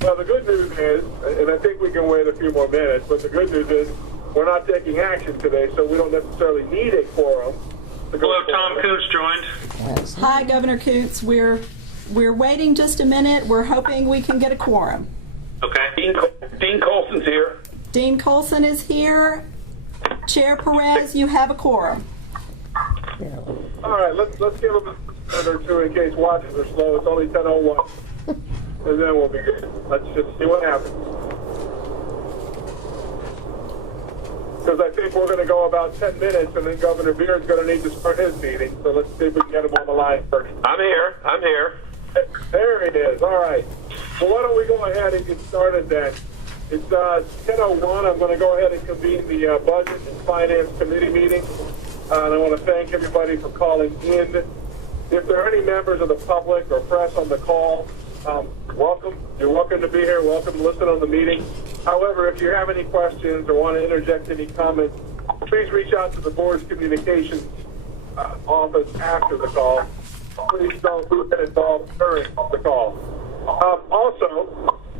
Well, the good news is, and I think we can wait a few more minutes, but the good news is we're not taking action today, so we don't necessarily need a quorum. Hello, Tom Coots joined. Hi, Governor Coots. We're waiting just a minute. We're hoping we can get a quorum. Okay. Dean Colson's here. Dean Colson is here. Chair Perez, you have a quorum. All right, let's give them a minute or two in case watches are slow. It's only 10:01, and then we'll be good. Let's just see what happens. Because I think we're going to go about 10 minutes, and then Governor Beard's going to need to start his meeting. So let's see if we can get him on the line first. I'm here. There he is. All right. Well, why don't we go ahead and get started then? It's 10:01. I'm going to go ahead and convene the Budget and Finance Committee meeting. And I want to thank everybody for calling in. If there are any members of the public or press on the call, welcome. You're welcome to be here. Welcome to listen on the meeting. However, if you have any questions or want to interject any comments, please reach out to the board's communications office after the call. Please don't get involved during the call. Also,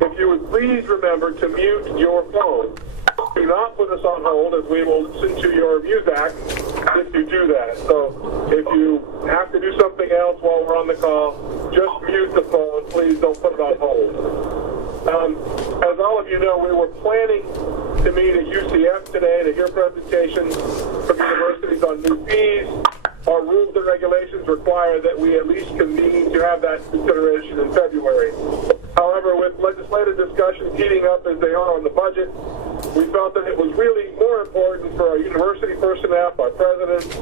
if you would please remember to mute your phone. Do not put us on hold, as we will listen to your music if you do that. So if you have to do something else while we're on the call, just mute the phone. Please don't put it on hold. As all of you know, we were planning to meet at UCF today to hear presentations from universities on new fees. Our rules and regulations require that we at least convene to have that consideration in February. However, with legislative discussions heating up as they are on the budget, we felt that it was really more important for our university personnel, our presidents,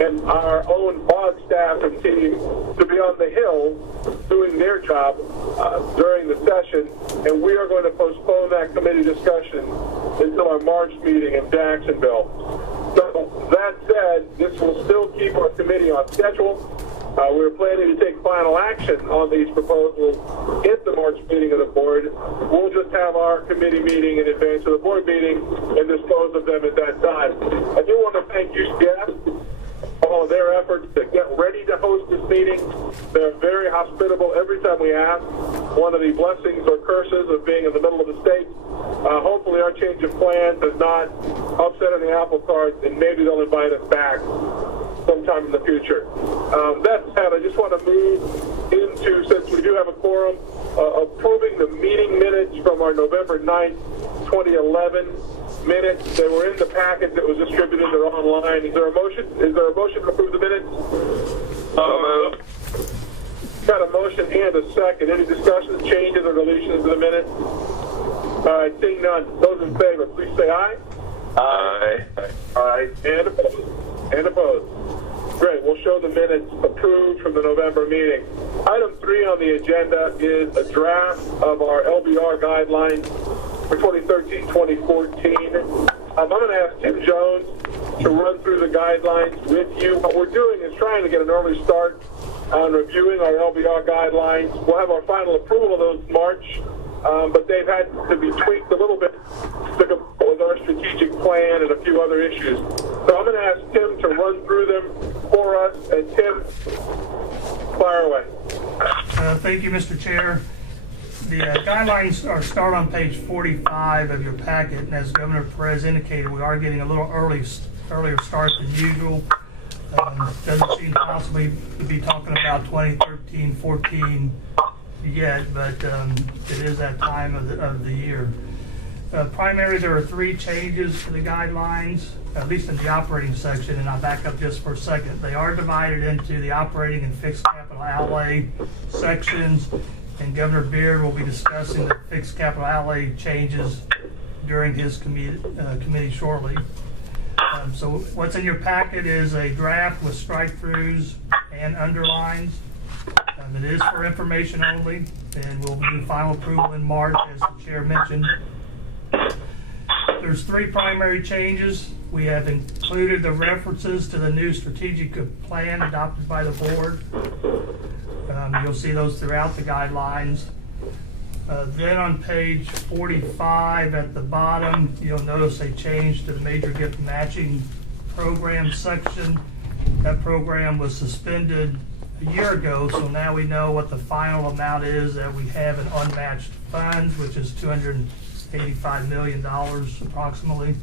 and our own BOG staff and team to be on the Hill doing their job during the session, and we are going to postpone that committee discussion until our March meeting in Jacksonville. So that said, this will still keep our committee on schedule. We're planning to take final action on these proposals at the March meeting of the board. We'll just have our committee meeting in advance of the board meeting and dispose of them at that time. I do want to thank UCF for all of their efforts to get ready to host this meeting. They're very hospitable every time we ask. One of the blessings or curses of being in the middle of the state. Hopefully our change of plans has not upset any apple carts, and maybe they'll invite us back sometime in the future. That said, I just want to move into, since we do have a quorum, approving the meeting minutes from our November 9th, 2011 minutes. They were in the packet that was distributed. They're online. Is there a motion? Is there a motion to approve the minutes? Got a motion and a second. Any discussions, changes, or deletions to the minutes? All right, seeing none. Those in favor, please say aye. Aye. Aye. And opposed? And opposed. Great. We'll show the minutes approved from the November meeting. Item 3 on the agenda is a draft of our LBR guidelines for 2013-2014. I'm going to ask Tim Jones to run through the guidelines with you. What we're doing is trying to get an early start on reviewing our LBR guidelines. We'll have our final approval of those in March, but they've had to be tweaked a little bit to go with our strategic plan and a few other issues. So I'm going to ask Tim to run through them for us. And Tim, fire away. Thank you, Mr. Chair. The guidelines start on page 45 of your packet, and as Governor Perez indicated, we are getting a little earlier start than usual. Doesn't seem possibly to be talking about 2013-14 yet, but it is that time of the year. Primarily, there are 3 changes to the guidelines, at least in the operating section, and I'll back up just for a second. They are divided into the operating and fixed capital outlay sections, and Governor Beard will be discussing the fixed capital outlay changes during his committee shortly. So what's in your packet is a draft with strike-throughs and underlines. It is for information only, and we'll do final approval in March, as the chair mentioned. There's 3 primary changes. We have included the references to the new strategic plan adopted by the board. You'll see those throughout the guidelines. Then on page 45 at the bottom, you'll notice a change to the major gift matching program section. That program was suspended a year ago, so now we know what the final amount is that we have in unmatched funds, which is $285 million approximately.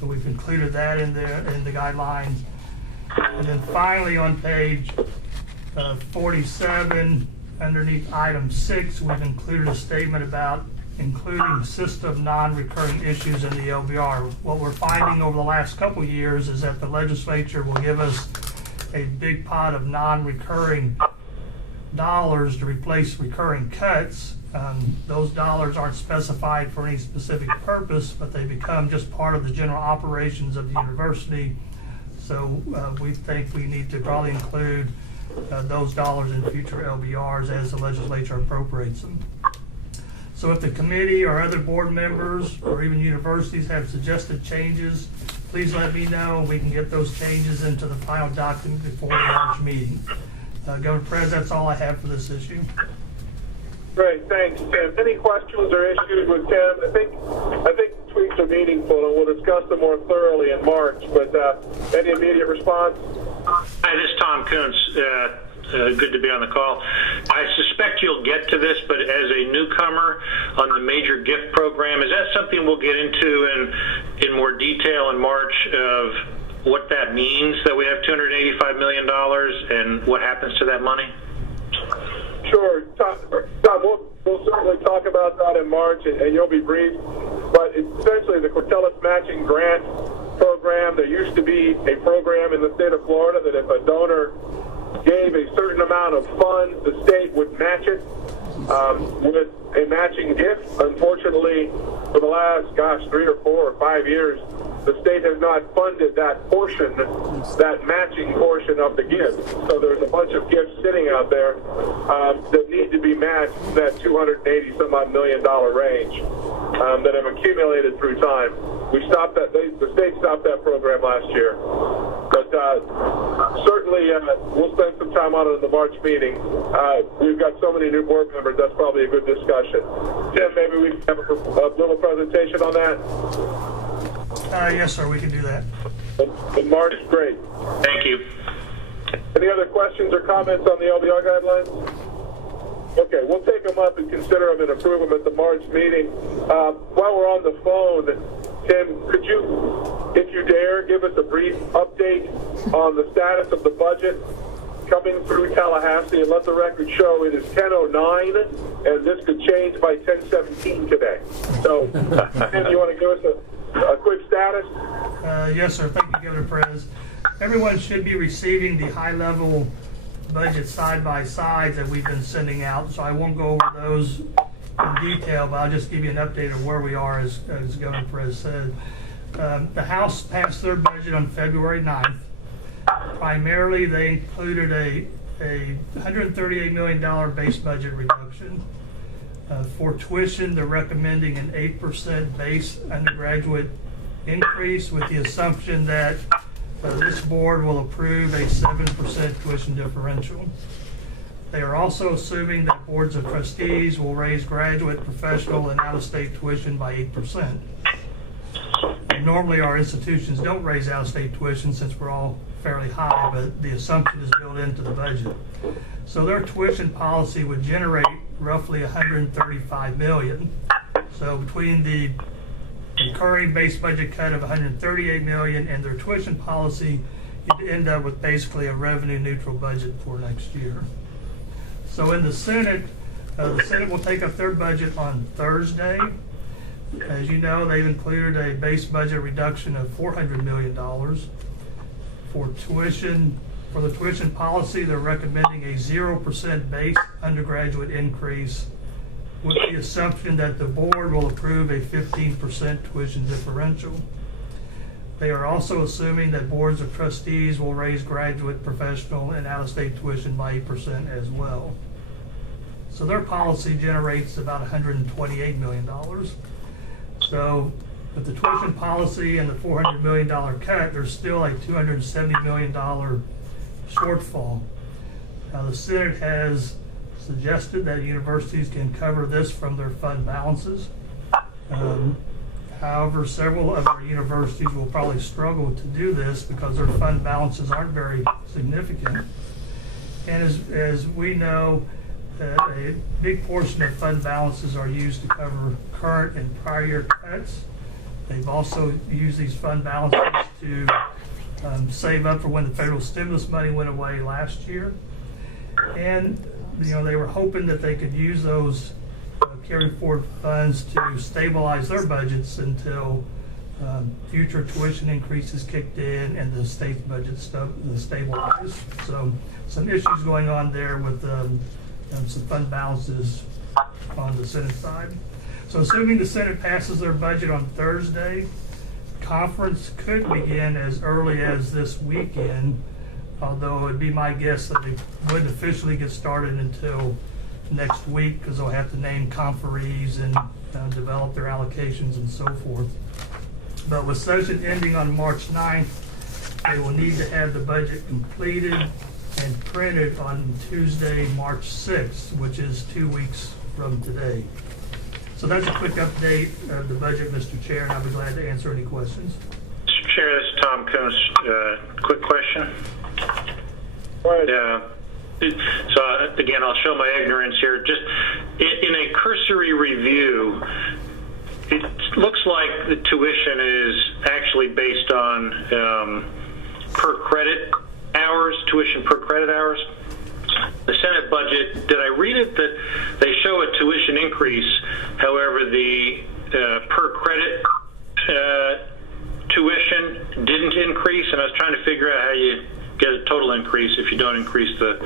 So we've included that in there in the guidelines. And then finally on page 47, underneath item 6, we've included a statement about including system non-recurring issues in the LBR. What we're finding over the last couple of years is that the legislature will give us a big pot of non-recurring dollars to replace recurring cuts. Those dollars aren't specified for any specific purpose, but they become just part of the general operations of the university. So we think we need to probably include those dollars in future LBRs as the legislature appropriates them. So if the committee or other board members or even universities have suggested changes, please let me know. We can get those changes into the final document before the March meeting. Governor Perez, that's all I have for this issue. Great, thanks, Tim. Any questions or issues with Tim? I think tweaks are meaningful, and we'll discuss them more thoroughly in March. But any immediate response? Hi, this is Tom Kuntz. Good to be on the call. I suspect you'll get to this, but as a newcomer on the major gift program, is that something we'll get into in more detail in March of what that means, that we have $285 million and what happens to that money? Sure, Tom, we'll certainly talk about that in March, and you'll be briefed. But it's essentially the Cortellis Matching Grant Program. There used to be a program in the state of Florida that if a donor gave a certain amount of funds, the state would match it with a matching gift. Unfortunately, for the last, 3 or 4 or 5 years, the state has not funded that portion, that matching portion of the gift. So there's a bunch of gifts sitting out there that need to be matched in that $280-some-odd million range that have accumulated through time. We stopped that. The state stopped that program last year. But certainly, we'll spend some time on it in the March meeting. We've got so many new board members, that's probably a good discussion. Tim, maybe we can have a little presentation on that? Yes, sir, we can do that. In March, great. Thank you. Any other questions or comments on the LBR guidelines? Okay, we'll take them up and consider them and approve them at the March meeting. While we're on the phone, Tim, could you, if you dare, give us a brief update on the status of the budget coming through Tallahassee, and let the record show it is 10:09, and this could change by 10:17 today. So, Tim, you want to give us a quick status? Yes, sir. Thank you, Governor Perez. Everyone should be receiving the high-level budget side-by-sides that we've been sending out, so I won't go over those in detail, but I'll just give you an update of where we are, as Governor Perez said. The House passed their budget on February 9th. Primarily, they included a $138 million base budget reduction. For tuition, they're recommending an 8% base undergraduate increase with the assumption that this board will approve a 7% tuition differential. They are also assuming that boards of trustees will raise graduate, professional, and out-of-state tuition by 8%. And normally our institutions don't raise out-of-state tuition since we're all fairly high, but the assumption is built into the budget. So their tuition policy would generate roughly $135 million. So between the recurring base budget cut of $138 million and their tuition policy, you'd end up with basically a revenue neutral budget for next year. So in the Senate will take up their budget on Thursday. As you know, they've included a base budget reduction of $400 million. For the tuition policy, they're recommending a 0% base undergraduate increase with the assumption that the board will approve a 15% tuition differential. They are also assuming that boards of trustees will raise graduate, professional, and out-of-state tuition by 8% as well. So their policy generates about $128 million. So with the tuition policy and the $400 million cut, there's still a $270 million shortfall. Now the Senate has suggested that universities can cover this from their fund balances. However, several of our universities will probably struggle to do this because their fund balances aren't very significant. And as we know, a big portion of fund balances are used to cover current and prior year cuts. They've also used these fund balances to save up for when the federal stimulus money went away last year. And, they were hoping that they could use those carry forward funds to stabilize their budgets until future tuition increases kicked in and the state budget stabilized. So some issues going on there with some fund balances on the Senate side. So assuming the Senate passes their budget on Thursday, conference could begin as early as this weekend, although it would be my guess that they wouldn't officially get started until next week because they'll have to name conferees and develop their allocations and so forth. But with session ending on March 9th, they will need to have the budget completed and printed on Tuesday, March 6th, which is 2 weeks from today. So that's a quick update of the budget, Mr. Chair, and I'll be glad to answer any questions. Mr. Chair, this is Tom Coons. Quick question. Go ahead. So again, I'll show my ignorance here. Just in a cursory review, it looks like the tuition is actually based on per credit hours, tuition per credit hours. The Senate budget, did I read it that they show a tuition increase, however the per credit tuition didn't increase, and I was trying to figure out how you get a total increase if you don't increase the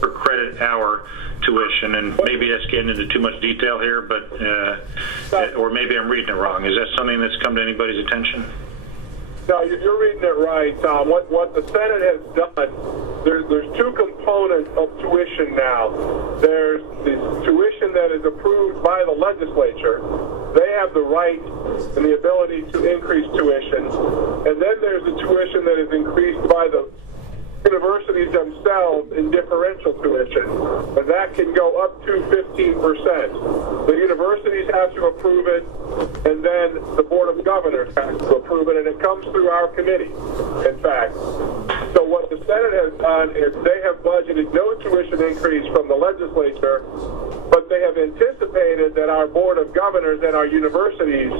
per credit hour tuition, and maybe that's getting into too much detail here, but or maybe I'm reading it wrong. Is that something that's come to anybody's attention? No, you're reading it right, Tom. What the Senate has done, there's two components of tuition now. There's the tuition that is approved by the legislature. They have the right and the ability to increase tuition. And then there's the tuition that is increased by the universities themselves in differential tuition, and that can go up to 15%. The universities have to approve it, and then the Board of Governors has to approve it, and it comes through our committee, in fact. So what the Senate has done is they have budgeted no tuition increase from the legislature, but they have anticipated that our Board of Governors and our universities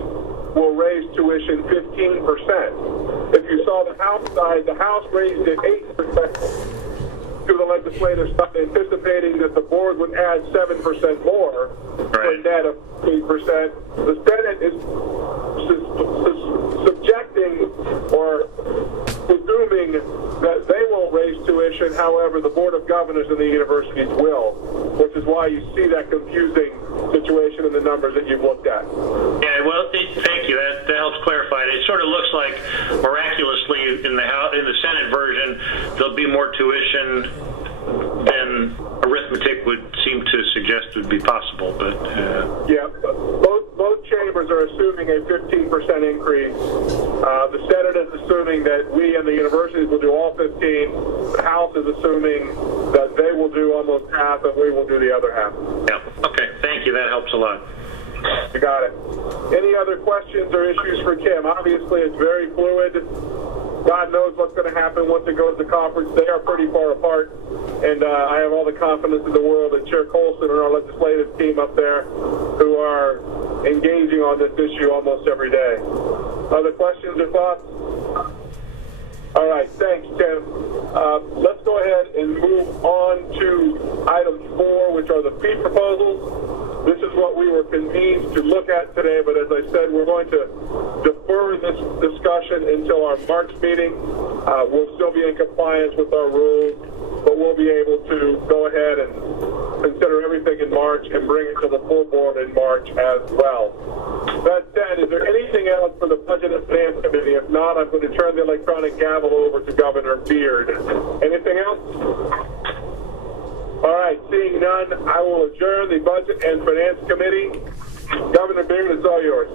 will raise tuition 15%. If you saw the House side, the House raised it 8% to the legislative side, anticipating that the board would add 7% more for a net of 8%. The Senate is subjecting or presuming that they won't raise tuition, however, the Board of Governors and the universities will, which is why you see that confusing situation in the numbers that you've looked at. Yeah, well, thank you. That helps clarify it. It sort of looks like miraculously in the Senate version there'll be more tuition than arithmetic would seem to suggest would be possible. But yeah, both chambers are assuming a 15% increase. The Senate is assuming that we and the universities will do all 15. The House is assuming that they will do almost half and we will do the other half. Yeah. Okay. Thank you. That helps a lot. You got it. Any other questions or issues for Kim? Obviously, it's very fluid. God knows what's going to happen once it goes to conference. They are pretty far apart, and I have all the confidence in the world that Chair Colson and our legislative team up there who are engaging on this issue almost every day. Other questions or thoughts? All right, thanks, Tim. Let's go ahead and move on to item 4, which are the fee proposals. This is what we were convened to look at today, but as I said, we're going to defer this discussion until our March meeting. We'll still be in compliance with our rules, but we'll be able to go ahead and consider everything in March and bring it to the full board in March as well. That said, is there anything else for the Budget and Finance Committee? If not, I'm going to turn the electronic gavel over to Governor Beard. Anything else? All right, seeing none, I will adjourn the Budget and Finance Committee. Governor Beard, it's all yours.